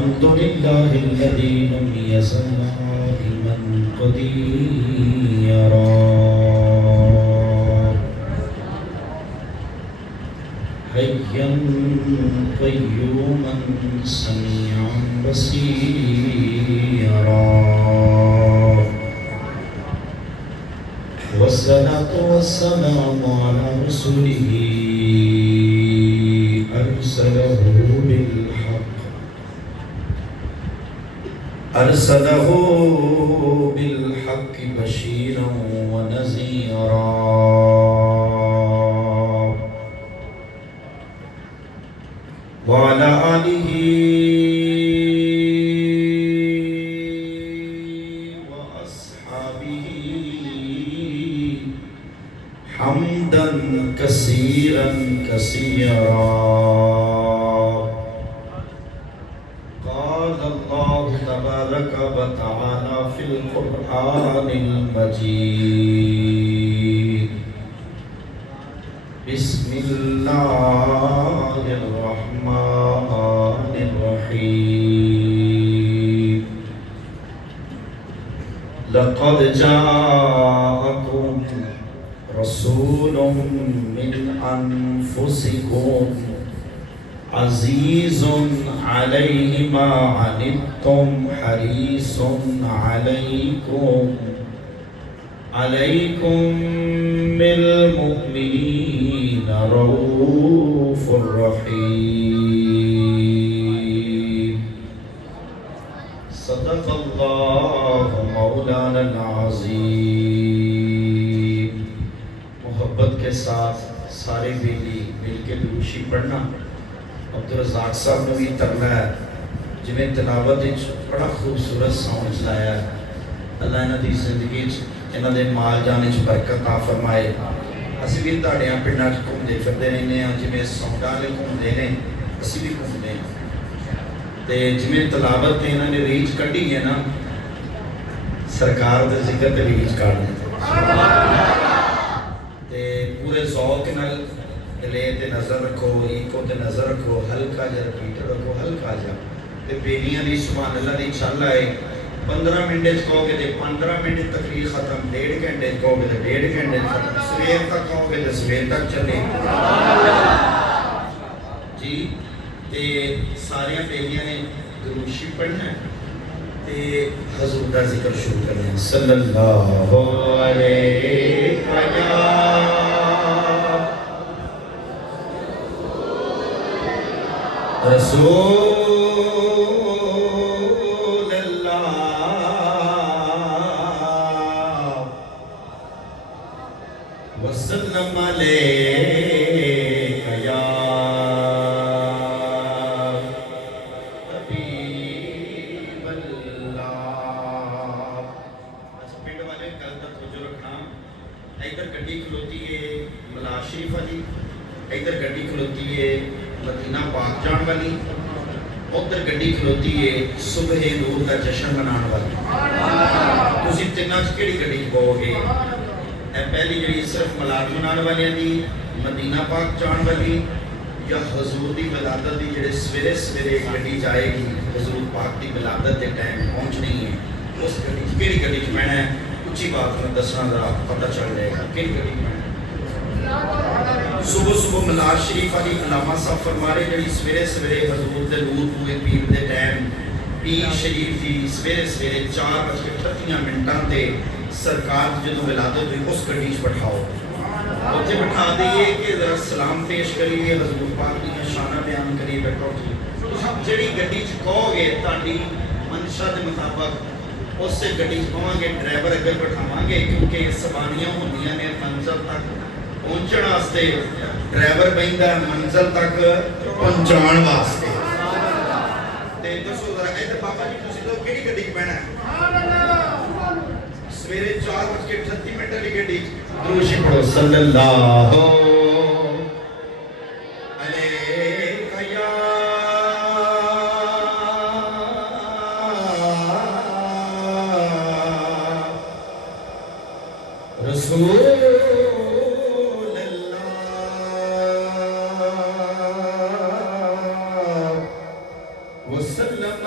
الحمد لله الذي لم يزل عالما قديرا حيا قيوما سميعا بصيرا والصلاة والسلام على رسوله أرسله بالحق بشيرا ونذيرا وعلى آله وأصحابه حمدا كثيرا كثيرا. قال الله تبارك وتعالى في القرآن المجيد بسم الله الرحمن الرحيم لقد جاءكم رسول من أنفسكم عزيز عليه ما عنتم حريص عليكم بالمؤمنين رؤوف رحيم. صدق الله مولانا العظيم. محبت کے ساتھ سارے بیلی مل کے دروشی پڑھنا. عبدالرزاق صاحب نے بھی ترنا ہے جنہیں تلاوت بڑا خوبصورت ساؤنڈ لایا ہے. اللہ انہاں دی زندگی انہاں دے مال جانے برکت عطا فرمائے. اسی بھی تہاڈیاں پنڈاں وچ گھومدے پھردے رہنے ہاں جویں ساؤنڈ والے گھومدے نے اسی بھی گھومدے ہاں تے جویں تلاوت تے انہاں نے ریچ کڈی ہے نا سرکار دے ذکر تے ریچ کڈ تے پورے ذوق نال دلے تے نظر رکھو ایکو تے نظر رکھو ہلکا جا ریپیٹر رکھو ہلکا جا تے بیلیاں دی سبحان اللہ دی چل آئے 15 منٹ کہو گے تے 15 منٹ تقریر ختم 1.5 گھنٹے کہو گے تے 1.5 گھنٹے ختم سویر تک کہو گے تے سویر تک چلے جی. تے ساریاں بیلیاں نے دروشی پڑھنا ہے تے حضور دا ذکر شروع کرنا ہے. صلی اللہ علیہ رسول اللہ وسلم علیہ یا حبیب اللہ. پنڈ والے گل دا توجہ رکھنا. ادھر گڈی کھلوتی ہے ملاز شریف والی, ادھر گڈی کھلوتی ہے مدینہ پاک جان والی, ادھر گڈی کھلوتی ہے صبح نور کا جشن منان والی. تسی تیناں چ کیڑی گڈی پاؤ گے؟ اے پہلی جڑی صرف ملاد منان والیاں دی مدینہ پاک جان والی یا حضور دی ولادت دی جڑے سویرے سویرے گڈی جائے گی حضور پاک دی ولادت دے ٹائم پہنچنی ہے اس گڈی کیڑی گڈی چ بہنا ہے؟ اچھی بات میں دسنا ذرا پتہ چل جائے گا کیڑی گڈی بہنا. صبح صبح ملاد شریف والی علامہ صاحب فرما رہے جڑی سویرے سویرے حضور دے نور ہوئے پیر دے ٹائم پیر شریف دی سویرے سویرے 4:38 تے سرکار جدوں ولادت ہوئی اس گڈی چ بٹھاؤ اتنے بٹھا دئیے کہ ذرا سلام پیش کریے حضور پاک دی شانہ بیان کریے. بیٹھو جڑی گڈی چ کہو گے تہاڈی منشا دے مطابق اس سے گڈی چ پواں گے ڈرائیور اگر بٹھاواں گے کیونکہ سوانیاں ہوندیاں نے منزل تک پہنچن واسطے ڈرائیور بہندا ہے منزل تک پہنچان واسطے. تے دسو ذرا اے تے بابا جی تسی تو کیڑی گڈی چ بہنا ہے؟ سویرے 4:38 والی گڈی چ دروشی پڑھو. صلی اللہ علیہ یا رسول وسلم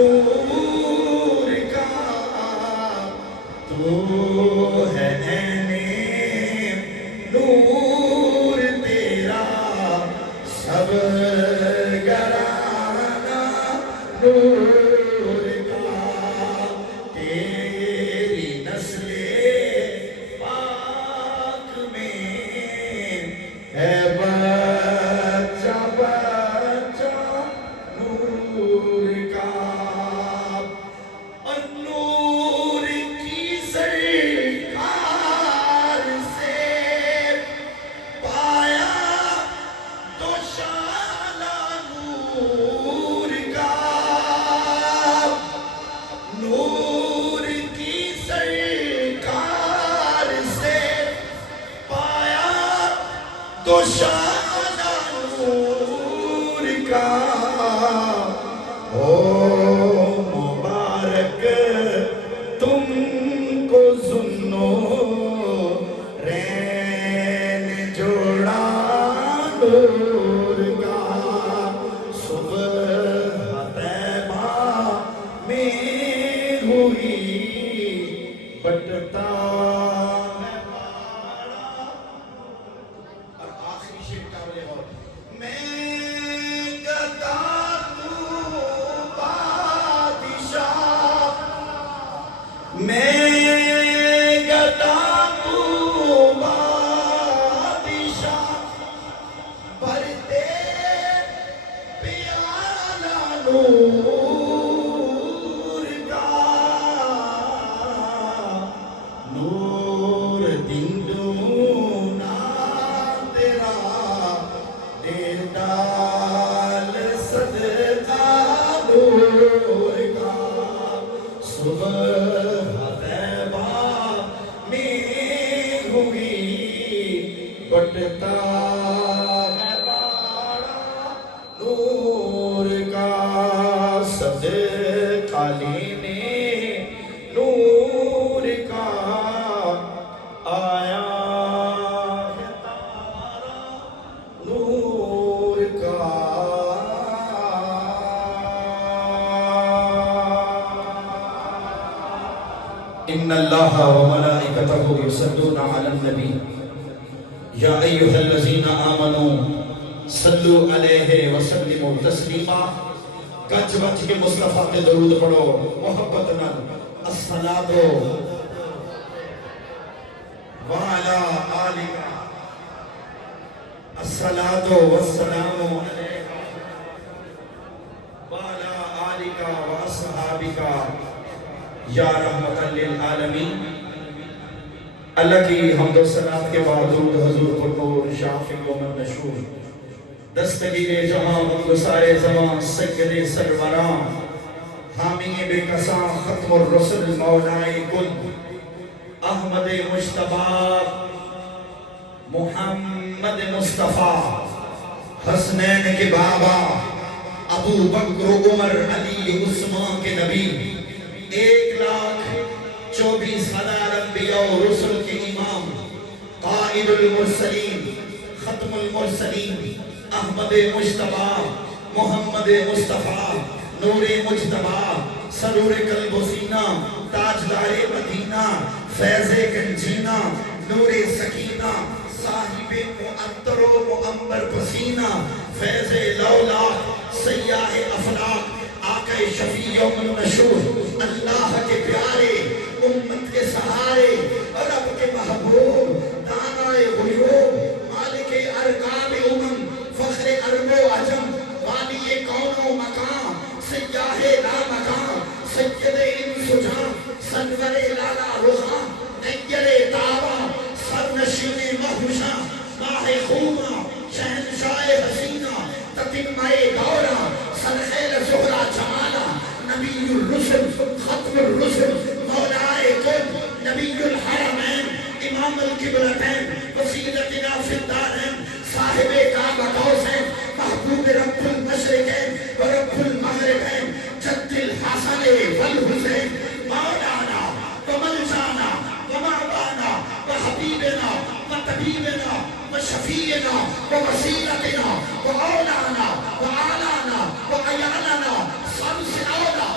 نور کا تو ہے عین نور تیرا سب گرانا نور کا تیری نسل پاک میں ہے بچہ بچہ نور کا اور نور کی سرکار سے پایا تو شالہ نور کا نور کی سرکار سے پایا تو شالہ نور کا او مبارک تم کو سنو رین جوڑا نور کا صبح طیبہ میں ہوئی بٹتا ہے پہاڑا اور آخری شعر کا بولے اور میں گدا تو بادشاہ میں گدا تو بادشاہ بھرتے پیالہ نور کا نور دن دونا تیرا دے ڈال صدقہ نور کا صبح طیبہ میں ہوئی بٹتا ہے پہاڑا نور کا صدقہ لینے نور کا آیا ہے تارا نور کا ان اللہ و ملائکتہ یصلون علی النبی یا ایھا الذین آمنوا صلوا علیہ وسلموا تسلیما گج بچ کے مصطفیٰ کے درود پڑھو محبت نال الصلاۃ وعلی آلک الصلاۃ والسلام علیک وعلی آلک واصحابک یا رحمت للعالمین اللہ کی حمد و ثناء کے بعد درود حضور پر نور شافی و منشور دستگیر جہاں مقدسار زمان سید سروران حامی بے کساں ختم الرسل مولائی کل احمد مجتبی محمد مصطفیٰ حسنین کے بابا ابو بکر عمر علی عثمان کے نبی 1,24,000 انبیاء و رسل کے امام قائد المرسلین ختم المرسلین احمد مجتبی محمد مصطفیٰ نور مجتبی سرور قلب و سینہ تاجدار مدینہ فیض گنجینہ نور سکینہ صاحب معطر و معمر پسینہ فیض لولا سیاہ افلاق آقا شفیع یوم النشور اللہ کے پیارے امت کے سہارے رب کے محبوب دانائے غیوب مالک ارکاب امم فخر عرب و عجم والی کون و مکان سیاہ لا مکان سید انس و جان سنور لالا رخان نیر دعویٰ سرنشین مہوشاں ماہ خومہ شہنشاہ حسینہ تتمہ دورہ سرخیل زہرہ جمالہ نبی الرسل ختم الرسل مولائے کل نبی الحرمین امام القبلتین وسیلتنا فی الدارین صاحب کعبہ قوسین محبوب رب المشرقین ورب المغربین جد الحسن والحسین مولانا وملجانا ومعوانا وحبیبنا وطبیبنا وشفیعنا ووسیلتنا وأولانا وآلانا وأياننا شمس أولا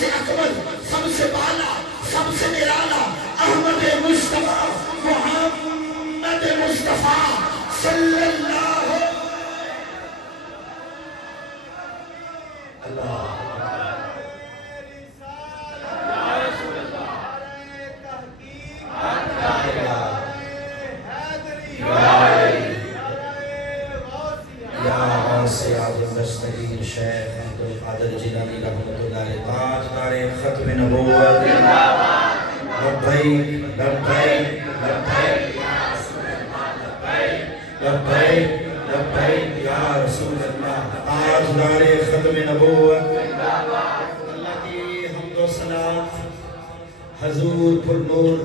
سے اکمل، سب سے بالا، سب سے نرالا احمد مصطفیٰ محمد مصطفیٰ صلی اللہ اللہ مستقیم شیخ عبدالقادر جیلانی رحمۃ اللہ علیہ تاجدار ختم نبوت لبیک لبیک لبیک لبیک لبیک یا رسول اللہ تاجدار ختم نبوت اللہ کی حمد و صلات حضور پر نور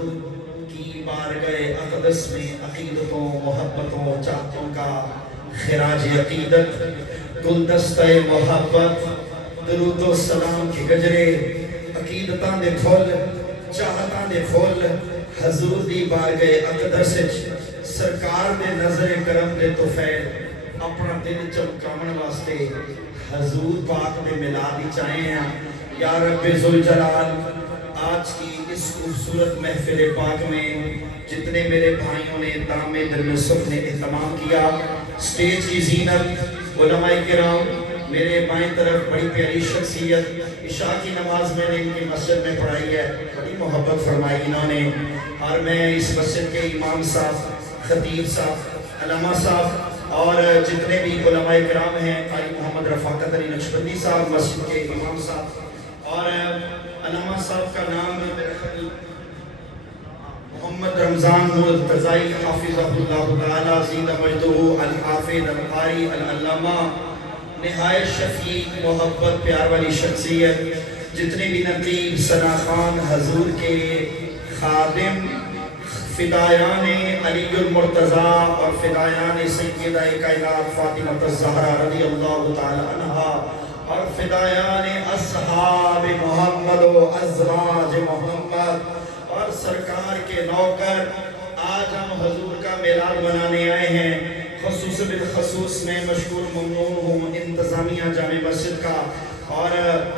کی بارگاہ اقدس میں عقیدتوں محبتوں چاہتوں کا خراج عقیدت گلدستہ محبت درود و سلام کی گجرے عقیدتاں دے پھول چاہتاں دے پھول حضور دی بارگاہ اقدس سرکار دے نظر کرم دے توفیل اپنا دل چمکاون واسطے حضور پاک میں ملا دی چاہے ہیں یا رب ذوالجلال آج کی اس خوبصورت محفل پاک میں جتنے میرے بھائیوں نے دام دل صف نے اہتمام کیا سٹیج کی زینت علماء کرام میرے بائیں طرف بڑی پیاری شخصیت عشاء کی نماز میں نے ان کی مسجد میں پڑھائی ہے بڑی محبت فرمائی انہوں نے اور میں اس مسجد کے امام صاحب خطیب صاحب علامہ صاحب اور جتنے بھی علماء کرام ہیں قاری محمد رفاقت علی نقشبندی صاحب مسجد کے امام صاحب اور علامہ صاحب کا نام محمد رمضان مرتضی حافظہ اللہ تعالی زیدہ مجدہ الحافظ القاری العلامہ نہایت شفیق محبت پیار والی شخصیت جتنے بھی نقیب ثنا خان حضور کے خادم فدایان علی المرتضی اور فدایان سیدہ کائنات فاطمہ الزہرا رضی اللہ تعالی عنہا اور فدایان اصحاب محمد و ازواج محمد اور سرکار کے نوکر آج ہم حضور کا میلاد منانے آئے ہیں خصوص بالخصوص میں مشکور ممنون ہوں انتظامیہ جامع مسجد کا اور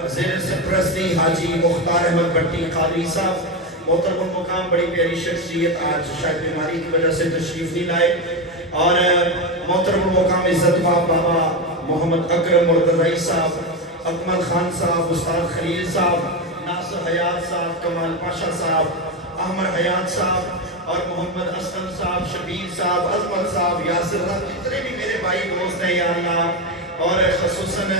زیر سرپرستی حاجی مختار احمد بھٹی قادری صاحب محترم المقام بڑی پیاری شخصیت آج شاید بیماری کی وجہ سے تشریف نہیں لائے اور محترم المقام عزت بابا محمد اکرم مرتضی صاحب اکمل خان صاحب استاد خلیل صاحب ناصر حیات صاحب کمال پاشا صاحب احمد حیات صاحب اور محمد اسلم صاحب شبیر صاحب عظمت صاحب یاسر صاحب جتنے بھی میرے بھائی دوست ہیں یا اللہ اور خصوصاً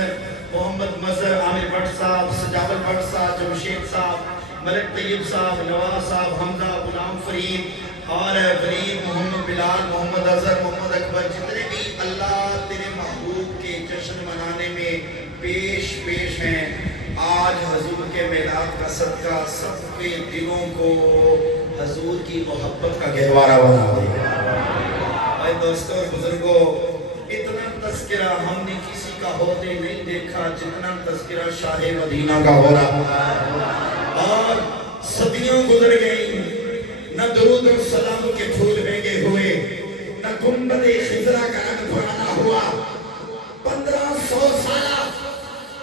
محمد مظہر عامر بٹ صاحب سجاول بٹ صاحب جمشید صاحب ملک طیب صاحب نواز صاحب حمزہ غلام فرید اور فرید محمد بلال محمد اظہر محمد اکبر جتنے بھی اللہ تیرے محبوب کے جشن منانے میں پیش ہیں آج حضور کے میلاد کا صدقہ سب کے دلوں کو حضور کی محبت کا گہوارہ بنا دے اے دوستوں اور بزرگوں اتنا تذکرہ ہم نے کسی کا ہوتے نہیں دیکھا جتنا تذکرہ شاہ مدینہ کا ہو رہا اور صدیوں گزر گئی نہ درود و سلام کے پھول بھیگے ہوئے نہ گنبد خضرا کا رنگ پرانا ہوا 1500 سالہ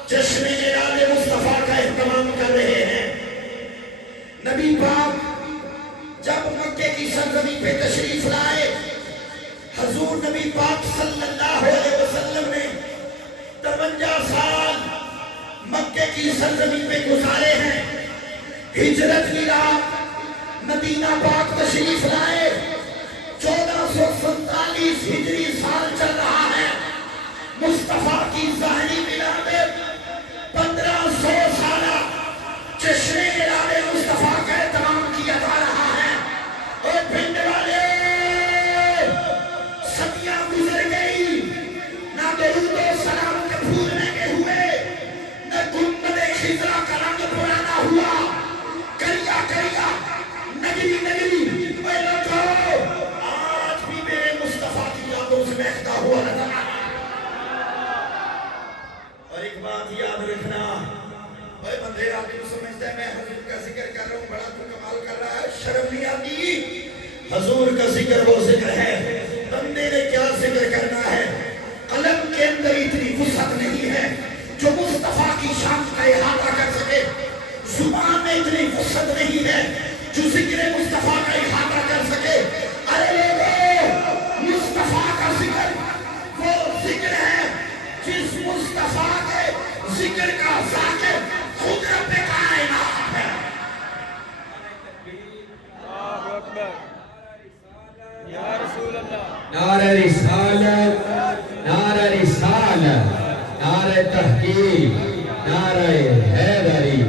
جشن میلاد مصطفیٰ کا اہتمام کر رہے ہیں نبی پاک جب مکے کی سرزمین پہ تشریف لائے حضور نبی پاک صلی اللہ علیہ وسلم نے 53 سال مکے کی سرزمین پہ گزارے ہیں ہجرت کی رات مدینہ پاک تشریف لائے 1447 ہجری سال چل رہا ہے مصطفیٰ کی ظاہری ولادت 1500 سالہ جشن میلاد مصطفیٰ کا اہتمام کیا جا رہا ہے اور پنڈ والے صدیاں گزر گئی نہ درود و سلام کے پھول لگے ہوئے نہ گنبد خضرا کا رنگ پرانا ہوا کریا نگری اے لوگو آج بھی میرے مصطفیٰ کی یادوں سے بہتا ہوا نظر آ اور ایک بات یاد رکھنا اے بندے آدمی کو سمجھتا ہے میں حضور کا ذکر کر رہا ہوں بڑا تو کمال کر رہا ہے شرم نہیں آتی حضور کا ذکر وہ ذکر ہے بندے نے کیا ذکر کرنا ہے قلم کے اندر اتنی وسعت نہیں ہے جو مصطفیٰ کی شان کا احاطہ کر سکے لفظ نہیں ہے جو ذکر مصطفیٰ کا احاطہ کر سکے. ارے لوگوں، مصطفیٰ کا ذکر وہ ذکر ہے جس مصطفیٰ کے ذکر کا ذاکر خود رب کائنات ہے. نعرہ رسالت، نعرہ رسالت، نعرہ تحقیق، نعرہ حیدری،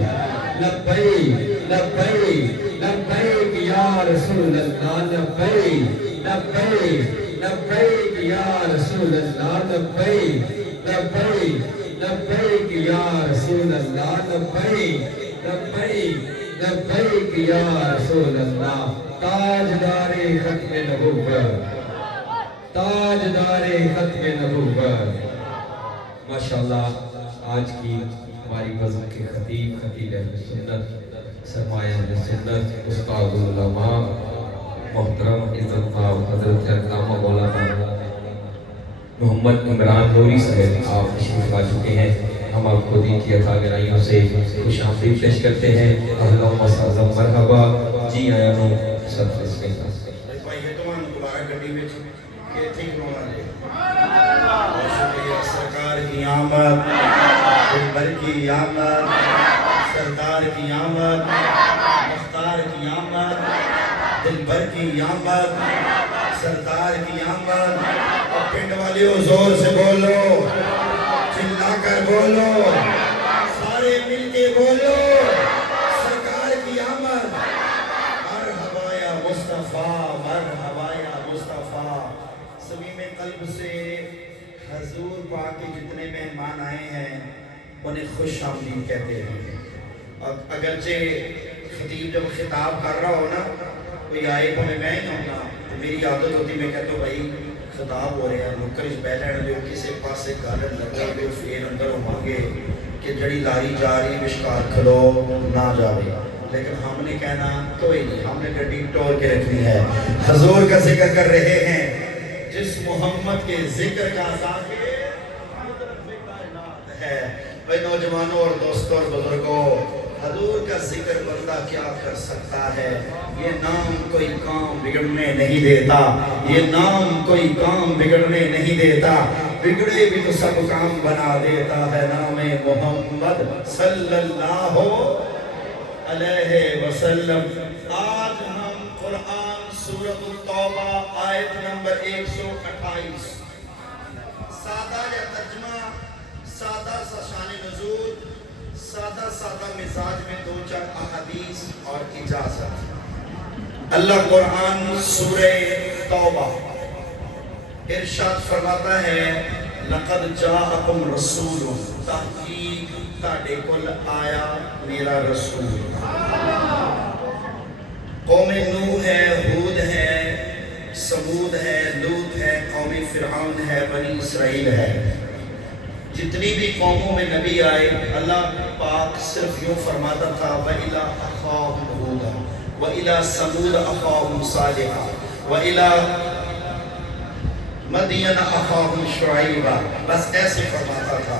لبیک لبیک لبیک یا رسول اللہ، لبیک لبیک لبیک یا رسول اللہ، لبیک لبیک لبیک یا رسول اللہ، لبیک لبیک لبیک یا رسول اللہ. تاجدار ختم نبوت، تاجدار ختم نبوت. ماشاءاللہ آج کی ہماری بزم کے خطیب، خطیب اہل سنت، سرمایہ اہل سنت، استاد العلماء محترم عزت حضرت علامہ مولانا محمد عمران نوری صاحب آپ تشریف لا چکے ہیں. ہم آپ کو دین کی عطا گرائیوں سے خوش آمدید پیش کرتے ہیں. اللہم صل مرحبا جی آیا نو سب سے بھائی یہ تو دوبارہ گڈی میں یہ تھی کرونا لے. بہت شکریہ. سرکار کی آمد، دلبر کی آمد، سردار کی آمد، مختار کی آمد، دلبر کی آمد، سردار کی آمد. اور پنڈ والیوں زور سے بولو، چلا کر بولو، سارے مل کے بولو، سرکار کی آمد. مرحبا یا مصطفیٰ، مرحبا یا مصطفیٰ. صمیم قلب سے حضور پاک کے جتنے مہمان آئے ہیں انہیں خوش آمدید کہتے ہیں. اگرچہ خطیب جب خطاب کر رہا ہو نا، کوئی آئے تو میں ہی ہوگا، میری عادت ہوتی میں کہتا ہوں بھائی خطاب ہو رہے ہیں نکرش بیٹھن دیو، کسی پاسے گالن لگا دیو، پھر اندر ہو مانگے کہ جڑی لاری جا رہی مشکار کھلو نہ جاوے. لیکن ہم نے کہنا کوئی نہیں، ہم نے گڈی ٹور کے رکھنی ہے. حضور کا ذکر کر رہے ہیں جس محمد کے ذکر کا ذاکر ہے. بھائی نوجوانوں اور دوستوں اور بزرگوں، حضور کا ذکر بندہ کیا کر سکتا ہے؟ یہ نام کوئی کام بگڑنے نہیں دیتا، یہ نام کوئی کام بگڑنے نہیں دیتا، بگڑے بھی تو سب کام بنا دیتا ہے. نام محمد صلی اللہ علیہ وسلم. آج ہم قرآن سورۃ التوبہ آیت نمبر 128، سادہ یا ترجمہ، سادہ سا شان نزول، سادہ سادہ مزاج میں دو چار احادیث اور اجازت. اللہ قرآن سورہ توبہ ارشاد فرماتا ہے لقد جاءکم رسول، تحقیق تاڑے کل آیا میرا رسول. قوم نوح ہے، ہود ہے، سمود ہے، لوط ہے، قوم فرعون ہے، بنی اسرائیل ہے. جتنی بھی قوموں میں نبی آئے اللہ پاک صرف یوں فرماتا تھا وَإِلَىٰ أَخَاهُمْ هُودًا وَإِلَىٰ ثَمُودَ أَخَاهُمْ صَالِحًا وَإِلَىٰ مَدْيَنَ أَخَاهُمْ شُعَيْبًا. بس ایسے فرماتا تھا.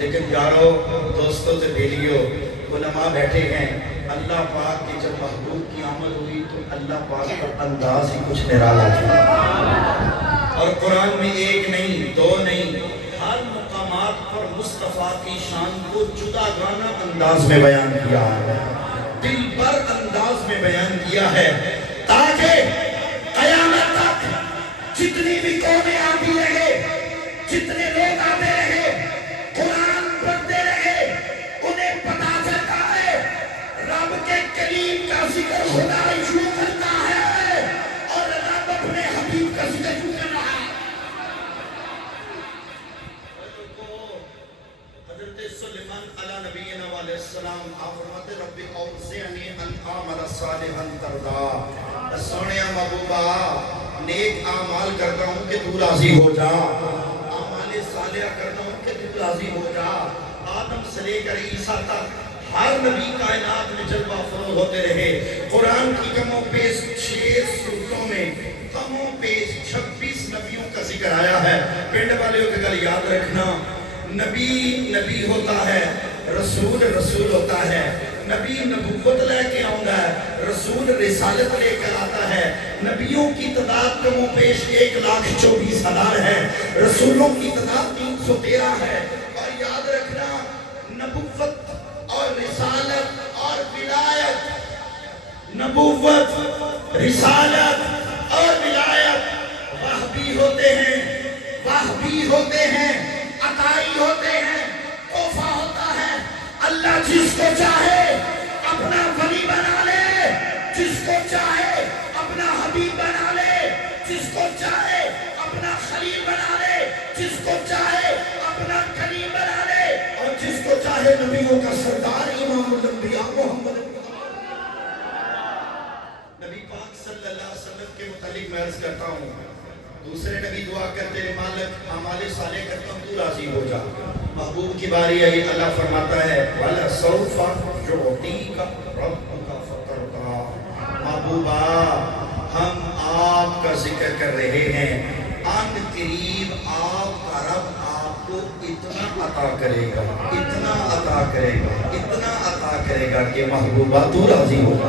لیکن یارو، دوستوں سے بیلیو، علماء بیٹھے ہیں، اللہ پاک کی جب محبوب کی آمد ہوئی تو اللہ پاک کا انداز ہی کچھ نرالا تھا. اور قرآن میں ایک نہیں، دو نہیں، ہر مقامات پر مصطفیٰ کی شان کو جدا گانا انداز میں بیان کیا ہے، دل بر انداز میں بیان کیا ہے، تاکہ قیامت تک جتنی بھی قومیں آتی رہے، جتنے لوگ آتے رہے، قرآن پڑھتے رہے، انہیں پتا چلتا ہے رب کے کلیم کا ذکر خدا یوں کرتا ہے اور رب اپنے حبیب کا ذکر یوں کر رہا ہے. حضرت سلیمان علیہ نبینا علیہ السلام آپ فرماتے رب اوزعنی ان اعمل صالحا ترضا. سونیا محبوبہ نیک اعمال کرتا ہوں کہ تو راضی ہو جا، اعمال صالحہ کرتا ہوں کہ تو راضی ہو جا. آدم سے لے کر عیسیٰ تک ہر نبی کائنات میں جلوہ فروز ہوتے رہے. قرآن کی کم و بیش 6 سورتوں میں کم و بیش 26 نبیوں کا ذکر آیا ہے. پنڈ والیوں کے گل یاد رکھنا، نبی نبی ہوتا ہے، رسول رسول ہوتا ہے. نبی نبوت لے کے آتا ہے، رسول رسالت لے کر آتا ہے۔ نبیوں کی تعداد کم و بیش 1,24,000 ہے، رسولوں کی تعداد 313 ہے۔ اور یاد رکھنا، نبوت اور رسالت اور ولایت، نبوت، رسالت اور ولایت وحبی ہوتے ہیں، وحبی ہوتے ہیں، عطائی ہوتے ہیں، تحفہ ہوتا ہے۔ اللہ جس کو چاہے اپنا ولی بنا لے، جس کو چاہے اپنا حبیب بنا لے، جس کو چاہے اپنا خلیل بنا لے، جس کو چاہے اپنا کلیم بنا لے، اور جس کو چاہے نبیوں کا سردار امام الانبیاء محمد نبی پاک صلی اللہ علیہ وسلم کے متعلق میں عرض کرتا ہوں، دوسرے نبی دعا کرتے ہیں مالک اعمال صالح کرتا ہوں تو راضی ہو جا۔ محبوب کی باری آئی، اللہ فرماتا ہے وَلَسَوْفَ يُعْطِيكَ رَبُّكَ فَتَرْضَىٰ۔ محبوبہ ہم آپ کا ذکر کر رہے ہیں، ان قریب آپ کا رب آپ کو اتنا عطا کرے گا، اتنا عطا کرے گا، اتنا عطا کرے گا کہ محبوبہ تو راضی ہو جا۔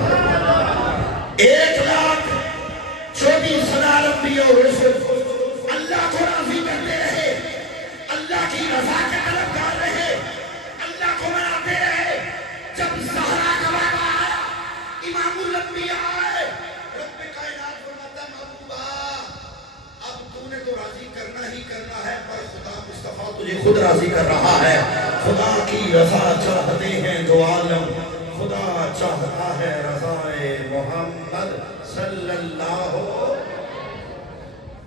1,24,000 انبیاء و رسول اللہ کو راضی کرتے رہے، اللہ کی رضا کے طلبگار رہے، اللہ کو مناتے رہے۔ جب زہرا کا واقعہ آیا، امام الانبیاء آئے، رب کائنات فرماتا محبوبہ اب تو نے تو راضی کرنا ہی کرنا ہے، پر خدا مصطفیٰ تجھے خود راضی کر رہا ہے۔ خدا کی رضا چاہتے ہیں دو عالم، خدا چاہتا ہے رضائے محمد صلی اللہ۔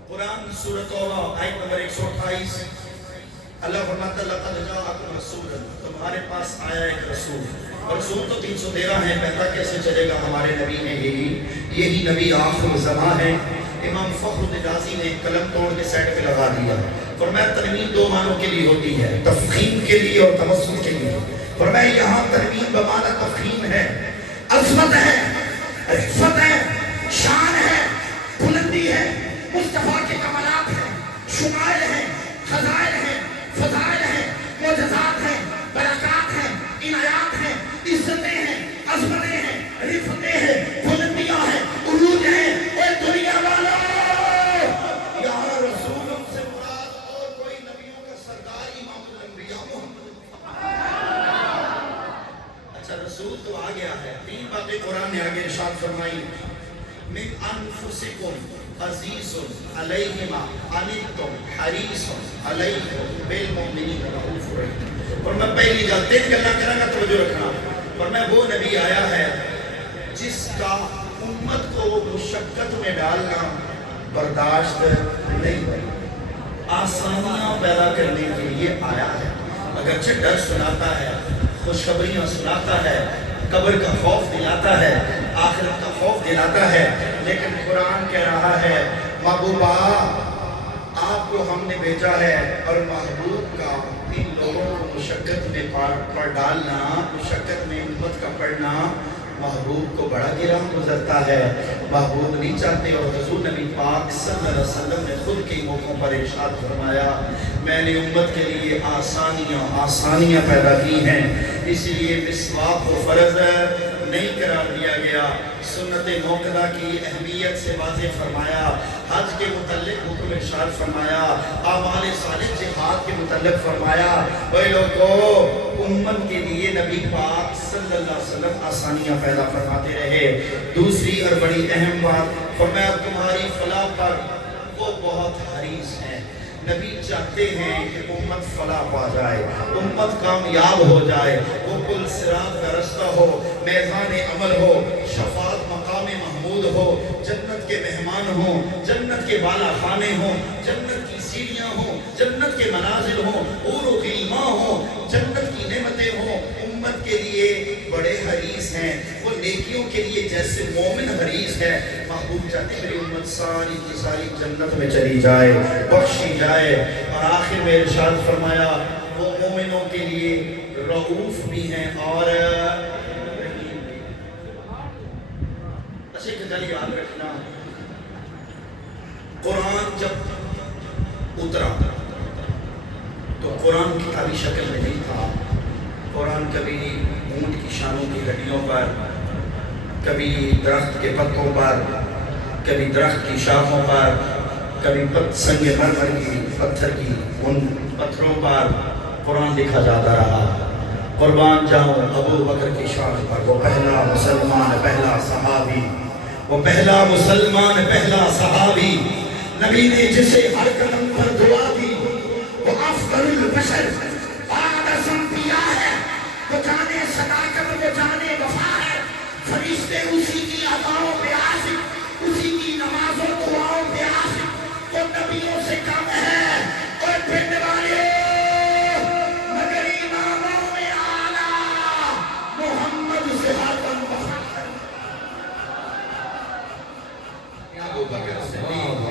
قرآن سورۃ توبہ آیت نمبر 128، اللہ فرماتا ہے لَقَدْ جَاءَكُمْ رَسُولٌ، تمہارے پاس آیا ایک رسول، اور رسول تو 313 ہیں، پتہ کیسے چلے گا ہمارے نبی ہیں یہی نبی آخر الزمان ہے۔ امام فخر الدین رازی نے قلم توڑ کے سیٹ پہ لگا دیا، فرمایا ترمیم دو معنوں کے لیے ہوتی ہے، تفخیم کے لیے اور تمسک کے لیے۔ فرمایا یہاں ترمیم بمعنی تفخیم ہے، عظمت ہے، عفت ہے، شان ہے، بلندی ہے، مصطفیٰ کے کمالات ہیں، شمائل ہیں، خزائل ہیں، فضائل ہیں، معجزات ہیں، برکات ہیں، عنایات ہیں، عزتیں ہیں، عظمتیں ہیں، رفتیں ہیں، بلندیاں ہیں، عروج ہیں۔ اے دنیا والو، یہاں رسول سے مراد اور کوئی نبیوں کا سردار امام الانبیاء محمد۔ اچھا رسول تو آ گیا ہے، 3 باتیں قرآن نے آگے ارشاد فرمائی، من انفسکم عزیز علیہما عنتم حریص علیکم بالمؤمنین رؤوف رحیم۔ اور میں پہلی گل 3 گلاں کراں گا، توجہ رکھنا۔ اور میں وہ نبی آیا ہے جس کا امت کو مشقت میں ڈالنا برداشت نہیں ہے، آسانیاں پیدا کرنے کے لیے آیا ہے۔ اگرچہ ڈر سناتا ہے، خوشخبریاں سناتا ہے، قبر کا خوف دلاتا ہے، آخرت کا خوف دلاتا ہے، لیکن قرآن کہہ رہا ہے محبوبہ آپ کو ہم نے بھیجا ہے، اور محبوب کا ان لوگوں کو مشقت میں پڑ ڈالنا، مشقت میں امت کا پڑنا محبوب کو بڑا گراں گزرتا ہے۔ محبوب نہیں چاہتے، اور حضور نبی پاک صلی اللہ علیہ وسلم نے خود کے موقعوں پر ارشاد فرمایا میں نے امت کے لیے آسانیاں پیدا کی ہیں، اس لیے مسواک کو فرض نہیں قرار دیا گیا، سنت موقدہ کی اہمیت سے واضح فرمایا، حج کے متعلق حکم ارشاد فرمایا، اعمال صالح جہاد کے متعلق فرمایا۔ اے لوگو، امت کے لیے نبی پاک صلی اللہ علیہ وسلم آسانیاں پیدا فرماتے رہے۔ دوسری اور بڑی اہم بات فرمایا تمہاری فلاح پر وہ بہت حریص ہیں۔ نبی چاہتے ہیں کہ امت فلاح پا جائے، امت کامیاب ہو جائے، وہ پل صراط کا رستہ ہو، میدان عمل ہو، شفاعت مقام محمود ہو، جنت کے مہمان ہوں، جنت کے بالا خانے ہوں، جنت کی سیڑھیاں ہوں، جنت کے منازل ہوں، حور و غلمان ہوں، جنت کی نعمتیں ہوں۔ امت کے لیے بڑے حریص ہیں، وہ نیکیوں کے لیے جیسے مومن حریص ہے۔ محبوب چاہتے میری امت ساری کی ساری جنت میں چلی جائے، بخشی جائے، اور آخر میں ارشاد فرمایا وہ مومنوں کے لیے رؤوف بھی ہیں اور رحیم بھی۔ اچھا ایک گل یاد رکھنا، قرآن جب اترا تو قرآن کتابی شکل میں نہیں تھا، قرآن کبھی اونٹ کی شانوں کی گٹی جھوپڑیوں پر، کبھی درخت کے پتوں پر، کبھی درخت کی شاخوں پر، کبھی سنگ مرمر کی پتھر کی ان پتھروں پر قرآن لکھا جاتا رہا۔ قربان جاؤں ابو بکر کی شان پر، وہ پہلا مسلمان، پہلا صحابی، وہ پہلا مسلمان، پہلا صحابی، نبی نے جسے ہر قدم پر دعا دی، وہ افضل البشر بعد از انبیاء ہے، وہ جانے صداقت، وہ جانے وفا ہے، فرشتے اسی کی اداؤں پہ عاشق، اسی کی نمازوں دعاؤں پہ عاشق، وہ نبیوں سے کم ہے اور پھرنے والے مگر اماموں میں اعلیٰ محمد سے ہر دم وفا ہے۔ ابو بکر صدیق،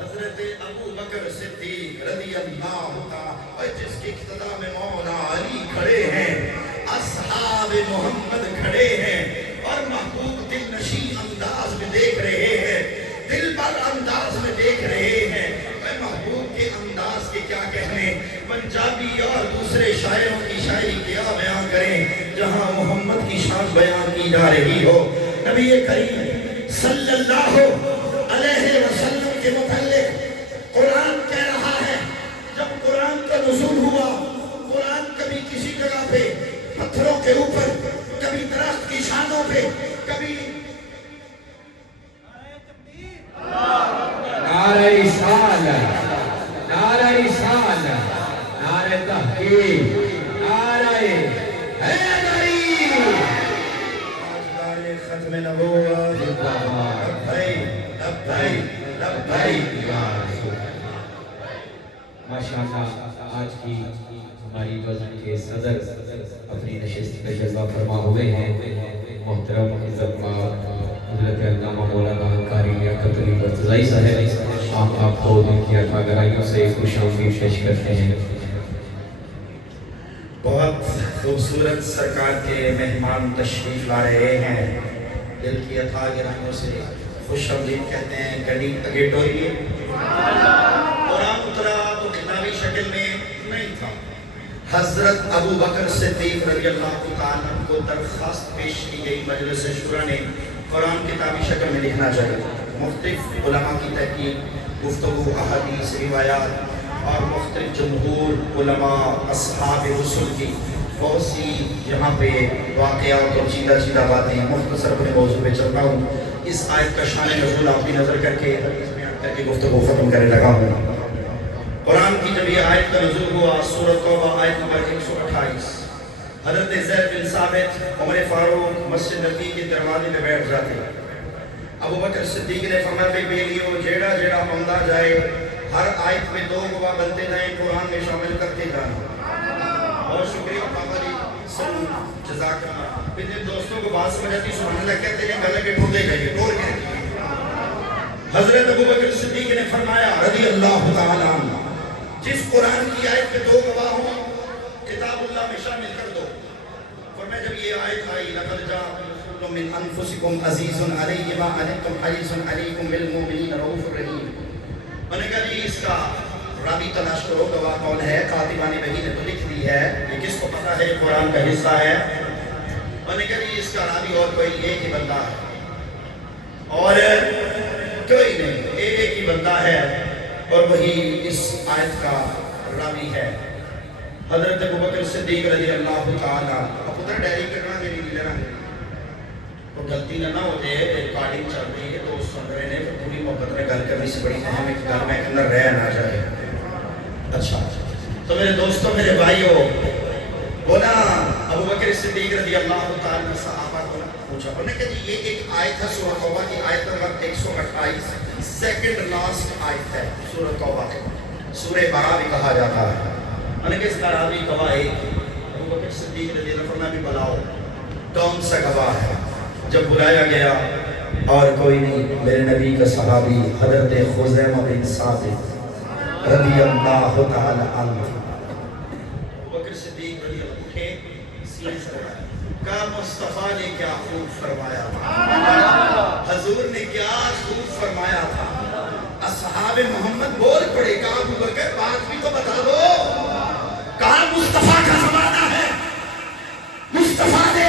حضرت ابو بکر صدیق رضی اللہ تعالیٰ، اور جس کی اقتداء میں مولا علی کھڑے ہیں، اصحاب محمد کھڑے ہیں، اور محبوب دل نشین انداز میں دیکھ رہے ہیں، دل بر انداز میں دیکھ رہے ہیں۔ اے محبوب کے انداز کے کیا کہنے، پنجابی اور دوسرے شاعروں کی شاعری کیا بیان کریں، جہاں محمد کی شان بیان کی جا رہی ہو۔ نبی کریم صلی اللہ علیہ وسلم کے متعلق قرآن کہہ رہا ہے، جب قرآن کا نزول ہوا، قرآن کبھی کسی جگہ پہ پتھروں کے اوپر، کبھی درخت کی شانوں پہ، کبھی نعرہ رسالت، نعرہ رسالت، نعرہ تحقیق، نعرہ حیدری، تاجدار ختم نبوت، لبیک لبیک لبیک۔ ماشاءاللہ آج کی ہماری بزم کے صدر اپنی نشست کا جذبہ فرما ہوئے ہیں، محترم عزت مآب حضرت علامہ مولانا قاری لیاقت علی برتضائی صاحب، آپ کو ان کی عطا گرائیوں سے خوش آمدید پیش کرتے ہیں۔ بہت خوبصورت سرکار کے مہمان تشریف لا رہے ہیں، دل کی عطا گرائیوں سے خوش آمدید کہتے ہیں۔ گڑی اگے ٹوریے، قرآن اترا تو کتابی شکل میں نہیں تھا۔ حضرت ابو بکر صدیق رضی اللہ تعالیٰ عنہ کو درخواست پیش کی گئی، مجلس شورا نے قرآن کتابی شکل میں لکھنا چاہیے۔ مختلف علماء کی تحقیق، گفتگو، احادیث، روایات اور مختلف جمہور علماء اصحاب رسول کی بہت سی یہاں پہ واقعات اور چیدہ باتیں، مختصر اپنے موضوع پہ چلتا ہوں۔ اس آیت کا شان نزول آپ کی نظر کر کے گفتگو ختم کرنے لگا ہوں۔ قرآن کی جب یہ آیت کا نزول ہوا، سورۃ توبہ آیت نمبر 128، حضرت زید بن ثابت عمر فاروق مسجد نبی کے دروازے میں بیٹھ جاتے، ابو بکر صدیق نے فرمایا بے بیلیو جیڑا جیڑا بندہ جائے، ہر آیت میں 2 گواہ بنتے جائیں، قرآن میں شامل کرتے جانا۔ بہت شکریہ پاپا جی، سن جزاک اللہ۔ پھر جن دوستوں کو بات سمجھ آتی سبحان اللہ کہتے ہیں، گلے کے ٹھوتے جائیے، ٹور کے حضرت ابو بکر صدیق نے فرمایا رضی اللہ تعالیٰ عنہ، جس قرآن کی آیت پہ 2 گواہ ہوں، کتاب اللہ میں شامل کر دو۔ فرمایا جب یہ آیت آئی، لَقَدْ جَاءَكُمْ رَسُولٌ مِّنْ أَنفُسِكُمْ عَزِيزٌ عَلَيْهِ مَا عَنِتُّمْ حَرِيصٌ عَلَيْكُمْ بِالْمُؤْمِنِينَ رَءُوفٌ رَحِيمٌ۔ میں نے کہا جی اس کا راوی تلاش کرو، گواہ کون ہے؟ کاتبان وحی نے تو لکھ دی ہے، یہ کس کو پتہ ہے قرآن کا حصہ ہے؟ میں نے کہا جی اس کا راوی اور کوئی ایک ہی بندہ ہے، اور کوئی نہیں، ایک ہی بندہ ہے، اور وہی اس آیت کا راوی ہے حضرت ابو بکر صدیق رضی اللہ تعالیٰ۔ اب پتر ڈیری کرنا میری نہیں لینا ہے، تو غلطی نہ ہو جائے، ریکارڈنگ چل رہی ہے، تو سن رہے ہیں، تو پوری محبت میں گل کرنی سے بڑی اہم ایک گل میں اندر رہ نہ جائے۔ اچھا تو میرے دوستوں، میرے بھائیوں، وہ نا ابو بکر صدیق رضی اللہ تعالیٰ نے صحابہ کو پوچھا، انہوں نے کہا جی یہ ایک آیت ہے سورۃ توبہ کی، آیت نمبر 128، سیکنڈ لاسٹ آیت ہے سورۃ توبہ کی، سورہ برا بھی کہا جاتا ہے۔ انہوں نے کہا اس کا راوی گواہ ہے، ابو بکر صدیق رضی اللہ عنہ فرمایا بھی بلاؤ، کون سا گواہ ہے؟ جب بلایا گیا اور کوئی نہیں، میرے نبی کا صحابی حضرت خزیمہ بن ثابت رضی اللہ تعالی عنہ، ابو بکر صدیق رضی اللہ عنہ اٹھے، سینے سے کہا مصطفیٰ نے کیا خوب فرمایا تھا، حضور نے کیا خوب فرمایا تھا۔ اصحاب محمد بول پڑے، کہا ابو بکر بات بھی تو بتا دو، کہا مصطفیٰ کا زمانہ ہے، مصطفیٰ نے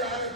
4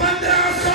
1500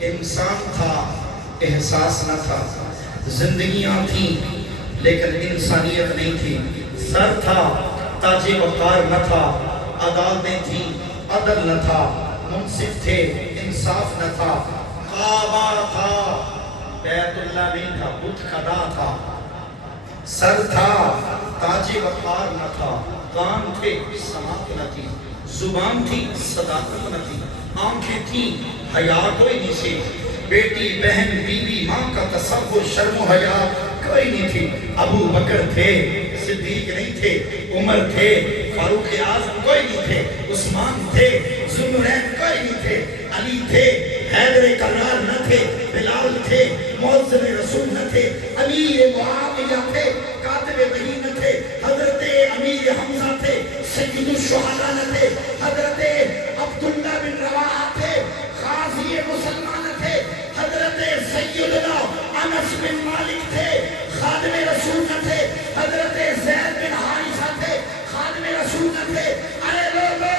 انسان تھا احساس نہ تھا، زندگیاں تھیں لیکن انسانیت نہیں تھی، سر تھا تاج وقار نہ تھا، عدالتیں تھیں عدل نہ تھا، منصف تھے انصاف نہ تھا، کعبہ تھا بیت اللہ نہیں تھا، بت خدا تھا، سر تھا تاج وقار نہ تھا، کان تھے سماعت نہ تھی، زبان تھی صداقت نہ تھی، آنکھیں تھیں حیا کوئی نہیں سی، بیٹی بہن بیوی ماں کا تصور شرم و حیا کوئی نہیں تھی، ابو بکر تھے صدیق نہیں تھے، عمر تھے فاروق اعظم کوئی نہیں تھے، عثمان تھے ذوالنورین کوئی نہیں تھے، علی تھے حیدر کرار نہ تھے، بلال تھے مؤذن رسول نہ تھے، امیر معاویہ تھے کاتب وحی نہ تھے، حضرت امیر حمزہ تھے سید الشہداء نہ تھے، حضرت عبداللہ بن رواحہ تھے غازی مسلمان تھے، حضرت سیدنا انس بن مالک تھے خادم رسول نہ تھے، حضرت زید بن حارثہ تھے خادم رسول نہ تھے، ارے لوگوں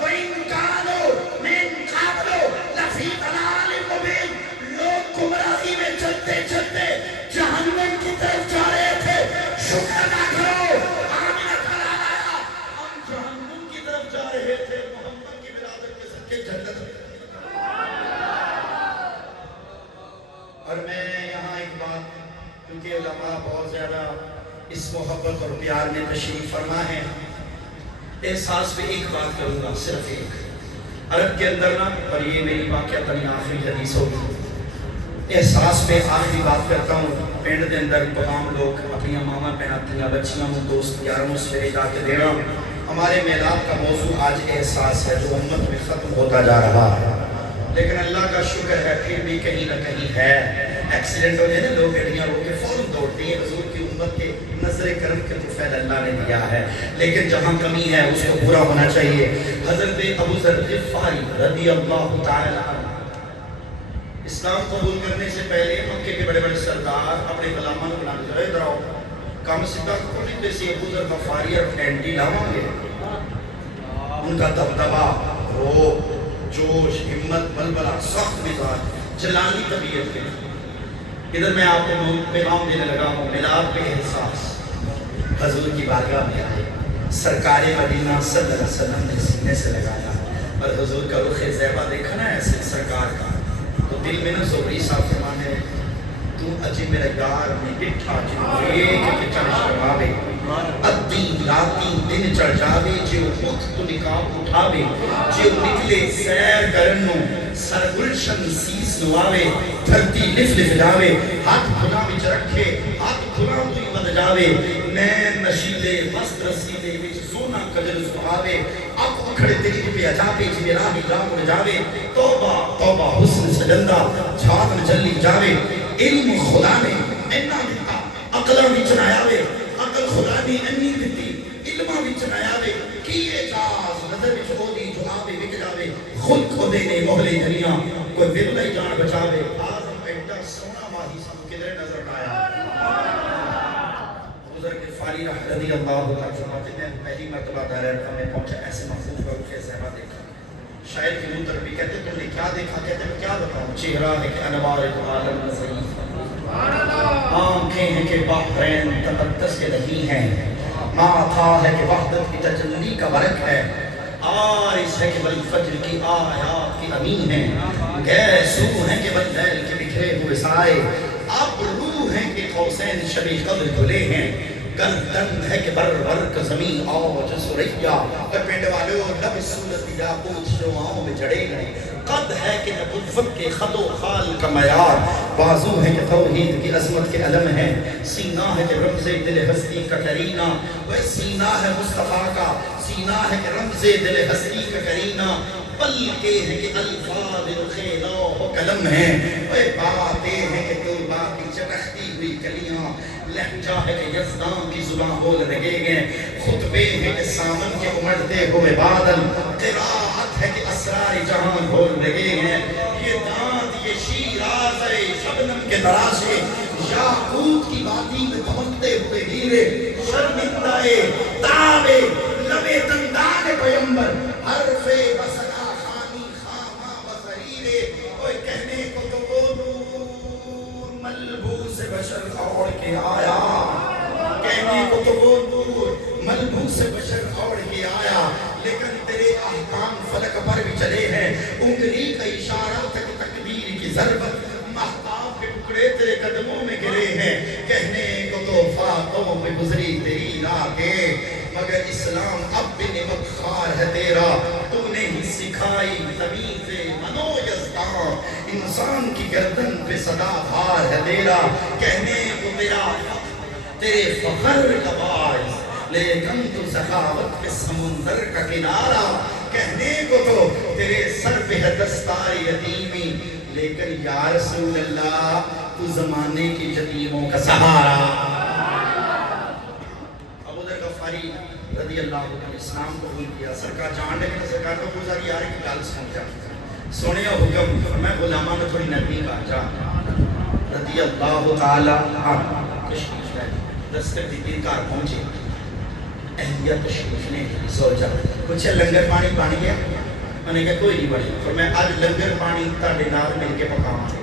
وَإِن كَانُوا مِن قَبْلُ لَفِي ضَلَالٍ مُبِينٍ، لوگ گمراہی میں چلتے چلتے جہنم کی طرف جا رہے تھے، شکر ادا کرو آمین کلام آیا، ہم جہنم کی طرف جا رہے تھے، محمد کی ولادت کے صدقے جنت۔ اور میں یہاں ایک بات، کیونکہ علماء بہت زیادہ اس محبت اور پیار میں تشریف فرما ہے، احساس پہ ایک بات کروں گا، صرف ایک، عرب کے اندر نا، اور یہ میری واقعہ آخری حدیث ہوگی، احساس پہ آخری بات کرتا ہوں، پینڈ دے اندر تمام لوگ اپنی ماما پہنا اپنی بچیاں دوست یاروں سے جا کے دینا، ہمارے میلاد کا موضوع آج احساس ہے جو امت میں ختم ہوتا جا رہا ہے، لیکن اللہ کا شکر ہے پھر بھی کہیں نہ کہیں ہے، ایکسیڈنٹ ہو جائے نا لوگ گاڑیاں رو کے فوراً دوڑتے ہیں، حضور کی امت کے نظر کرم کے طفیل اللہ نے دیا ہے، لیکن جہاں کمی ہے اس کو پورا ہونا چاہیے۔ حضرت ابو ذر غفاری رضی اللہ تعالی عنہ اسلام قبول کرنے سے پہلے مکے کے بڑے بڑے سردار اپنے غلاموں کو بلانے جائے ادھر آؤ، کام سدھا کرنے جیسے ابو ذر غفاری اور ٹینٹی لاؤں گے، ان کا دبدبا روب جوش ہمت بلبلہ سخت مزاج جلانی طبیعت کے، ادھر میں آپ کو پیغام دینے لگا ہوں، میلاد پہ احساس، حضور کی بارگاہ میں آئے، سرکار مدینہ صلی اللہ علیہ وسلم نے سینے سے لگایا اور حضور کا رخ زیبا دیکھا نا ایسے سرکار کا، تو دل میں نا زہری صاحب فرمانے تو اجی میرے یار میں ڈٹھا جو ایک کے چڑھ شرماوے، ادھی راتی دن چڑھ جاوے، جو مت تو نکاب اٹھاوے، جو نکلے سیر کرنو سر گلشن سیس نواوے، دھرتی لف لف جاوے، ہاتھ کھلا بچ رکھے ہاتھ کھلا تو مد جاوے، نین نشیلے مست رسیلے بچ سونا کجل سہاوے، آنکھ اکھڑے تیری پہ عجابے جی راہی راہ اڑ جاوے، توبہ توبہ حسن سجندہ جھات جلی جاوے، علم خدا نے اینا دیتا عقلہ بھی چنایاوے، عقل خدا نے انی دیتی علمہ بھی چنایاوے، کیے جاز نظر بچ ہو دی جو آوے بک جاوے، خود کو دینے محلے دنیا کوئی ورلہ جان بچاوے، آزم ایڈا سونا ماہی سب کدھر نظر آیا۔ حضور غفاری رضی اللہ عنہ میں پہلی مرتبہ دائرہ میں پہنچا، ایسے محفوظ کا رخ زیبا دیکھا، شاعر کی منہ تربی کہتے تم نے کیا دیکھا، کہتے میں کیا بتاؤں، چہرہ ہے کہ انوار تو عالم نظری، آنکھیں ہیں کہ بحرین تقدس کے دہی ہیں، ماتھا ہے کہ وحدت کی تجلی کا برق ہے، آرس ہے کہ بالفجر کی آیات کی امین ہے، گیسو ہے کہ باللیل کے بکھرے ہوئے سائے، اب روح ہے کہ قوسین شبی قدر کھلے ہیں، گردن ہے کہ بر برق زمین آج سریہ، اور پینڈ والے لب سورت یاقوت شواؤں میں جڑے گئے، قد ہے کہ نبوت کے خط و خال کا معیار، بازو ہے کہ توحید کی عظمت کے علم ہے، سینہ ہے کہ رمز دل ہستی کا کرینہ، وہ سینہ ہے مصطفیٰ کا، سینہ ہے کہ رمز دل ہستی کا کرینہ، بلکہ ہے کہ الفاظ رخے لوح و قلم ہیں، وہ باتیں ہیں کہ تو باقی چرختی ہوئی کلیاں، لہجہ ہے کہ یزدان کی زبان بول رہے گئے، خطبے ہیں کہ سامن کے امڑتے ہوئے بادل، قرآت ہے کہ اسرار جہاں بول رہے ہیں، یہ دانت یہ شیراز ہے شبنم کے تراشے، یاقوت کی وادی میں دھمکتے ہوئے ہیرے، شرمندہ تابے لبے دندان پیمبر، حرف بسنا خانی خامہ بصریرے، کوئی کہنے کے آیا، کہنے کو تو وہ نور ملبوس بشر اوڑ کے آیا، لیکن تیرے احکام فلک پر بھی چلے ہیں، انگلی کا اشارہ تک تقدیر کی ضربت، مہتاب کے ٹکڑے تیرے قدموں میں گرے ہیں، کہنے کو تو فاتوں میں گزری تیری راہ کے، مگر اسلام اب بھی نمک خوار ہے تیرا، تو نے ہی سکھائی تمیز منو یزداں، انسان کی گردن پہ صدا بھار ہے تیرا، کہنے کو تیرے فخر کا باعث، لیکن تو سخاوت کے سمندر کا کنارہ، کہنے کو تو تیرے سر پہ ہے دستار یتیمی، لیکن یا رسول اللہ تو زمانے کی یتیموں کا سہارا۔ ابو ذر غفاری رضی اللہ عنہ اسلام قبول کیا، سرکار جان لیکن سرکار کو گزاری یار کی گل سن جا، سونے حکم میں غلامہ نے تھوڑی نرمی کا جا رضی اللہ تعالی عنہ تشریف لائے، دستک دی کار پہنچے، اہلیہ تشریف نے سوچا کچھ لنگر پانی بن گیا، میں نے کہا کوئی نہیں بڑی، فرمایا آج لنگر پانی تاڑے نال مل کے پکاواں گے،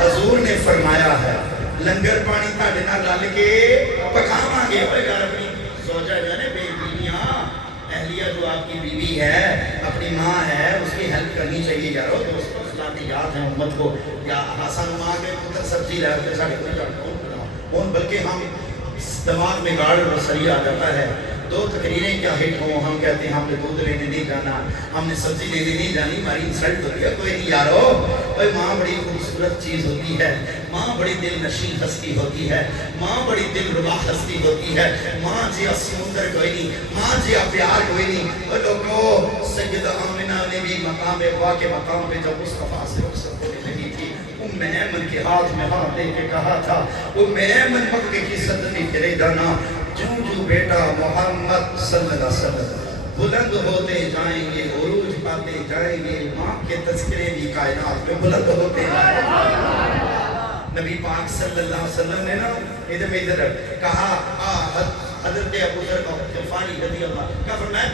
حضور نے فرمایا ہے لنگر پانی تاڑے نال رل کے پکاواں گے، اوے گھر اپنی زوجہ جانے بے بیویاں، اہلیہ جو آپ کی بیوی ہے اپنی ماں ہے اس کی ہیلپ کرنی چاہیے یارو، دوستو اخلاقیات ہیں امت کو، یا حسن ماں کے پتر سبزی رہ کے ساڑھے کوئی جاتا ہوں، بلکہ ہم دماغ میں گاڑ اور سری آ جاتا ہے، دو تقریریں کیا ہٹ ہوں، ہم کہتے ہیں ہم نے دودھ لینے نہیں جانا، ہم نے سبزی لینے نہیں جانی، ہماری انسلٹ ہوتی ہے، کوئی نہیں یارو، بھائی ماں بڑی خوبصورت چیز ہوتی ہے، ماں بڑی دل نشین ہستی ہوتی ہے، ماں بڑی دل ربا ہستی ہوتی ہے، ماں جیا سمندر کوئی نہیں، ماں جیا پیار کوئی نہیں، اور لوگوں سید آمنہ نے بھی مقام اقوا کے مقام پہ جب مصطفیٰ سے رخصت ہونے لگی تھی، ام ایمن کے ہاتھ میں ہاتھ دے کے کہا تھا، ام ایمن مکے کی صدمی کرے دانا، جو بیٹا محمد صلی اللہ علیہ وسلم بلند ہوتے جائیں گے، عروج پاتے جائیں گے، ماں کے تذکرے بھی کائنات میں بلند ہوتے جائیں گے۔ نبی پاک صلی اللہ علیہ وسلم نے نا ادھر کہا حضرت ابو ذر غفاری رضی اللہ کا فرمایا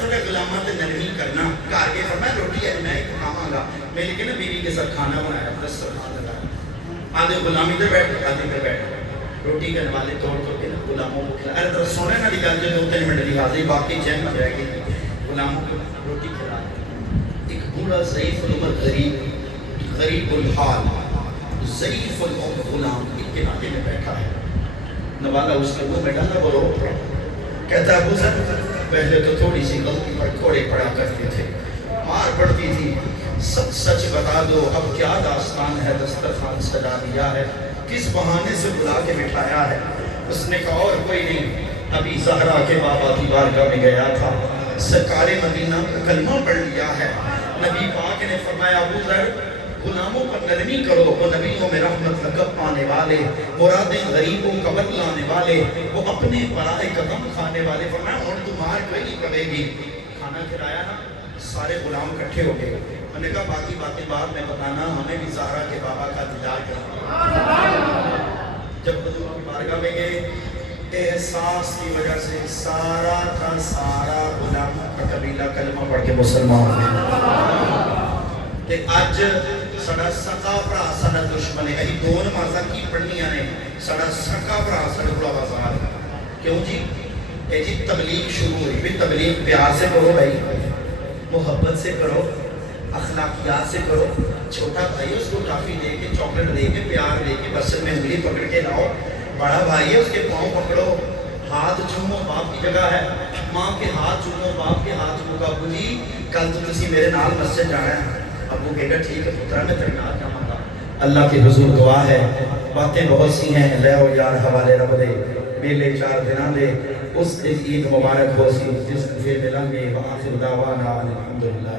تھوڑا غلامات نرمی کرنا، کہا کہ فرمایا روٹی ہے میں پکاواں گا، میں لیکن بیوی کے ساتھ کھانا بنایا، دسترخوان لگایا، آدھے غلام ادھر بیٹھ آدھے ادھر بیٹھ، روٹی کے نوالے توڑ کے نا غلاموں کو کھلایا، ارے طرح سونے نہ نکال جو 2-3 منٹ دی حاضری باقی چین میں رہ گئی، غلاموں کو روٹی کھلایا، ایک بوڑھا ضعیف العمر غریب الحال ضعیف العمر غلام ایک کنارے میں بیٹھا ہے، نوالا اس کے منہ میں ڈالا وہ رو پڑا، کہتا ہے ابو ذر پہلے تو تھوڑی سی غلطی پر کوڑے پڑا کرتے تھے، مار پڑتی تھی، سچ بتا دو اب کیا داستان ہے، دسترخوان سجا دیا ہے، کس بہانے سے بلا کے بٹھایا ہے؟ اس نے کہا اور کوئی نہیں، ابھی زہرا کے بابا کی بارگاہ میں گیا تھا، سرکار مدینہ کا کلمہ پڑھ لیا ہے، نبی پاک نے فرمایا ابو ذر غلاموں پر نرمی کرو، وہ نبیوں میں رحمت لقب پانے والے، مرادیں غریبوں کا بتلانے والے، وہ اپنے پرائے کا غم کھانے والے، فرمایا اور تمہار کوئی نہیں کرے گی، کھانا کھلایا نا، سارے غلام کٹھے ہو گئے، میں نے کہا باقی باتیں بعد میں بتانا، ہمیں بھی زہرا کے بابا کا دیدار کرنا۔ جب حضور کی بارگاہ میں گئے، احساس کی وجہ سے سارا کا سارا غلاموں کا قبیلہ کلمہ پڑھ کے مسلمان ہوئے، تے اج سڑا سکا پرا سڑا دشمن ہے، دو نمازاں کی پڑھنیاں نے، سڑا سکا پرا سڑا بڑا بازار، کیوں جی؟ اے جی تبلیغ شروع ہوئی، بھی تبلیغ پیار سے کرو بھائی، محبت سے کرو، اخلاقیات سے کرو، چھوٹا بھائی اس کو ٹافی دے کے چاکلیٹ دے کے پیار دے کے بس میں انگلی پکڑ کے لاؤ، بڑا بھائی ہے اس کے پاؤں پکڑو، ہاتھ چومو باپ کی جگہ ہے، ماں کے ہاتھ چومو باپ کے ہاتھ چومو، ابو جی کل تو تسی میرے نال مسجد جانا ہے، ابو کہے گا ٹھیک ہے پترہ میں تیرے نال جاواں گا، اللہ کے حضور دعا ہے، باتیں بہت سی ہیں، لے او یار حوالے رب دے، میلے 4 دنوں دے، اس دن عید مبارک ہو سی جس دن پھر ملیں گے، وآخر دعوانا الحمدللہ۔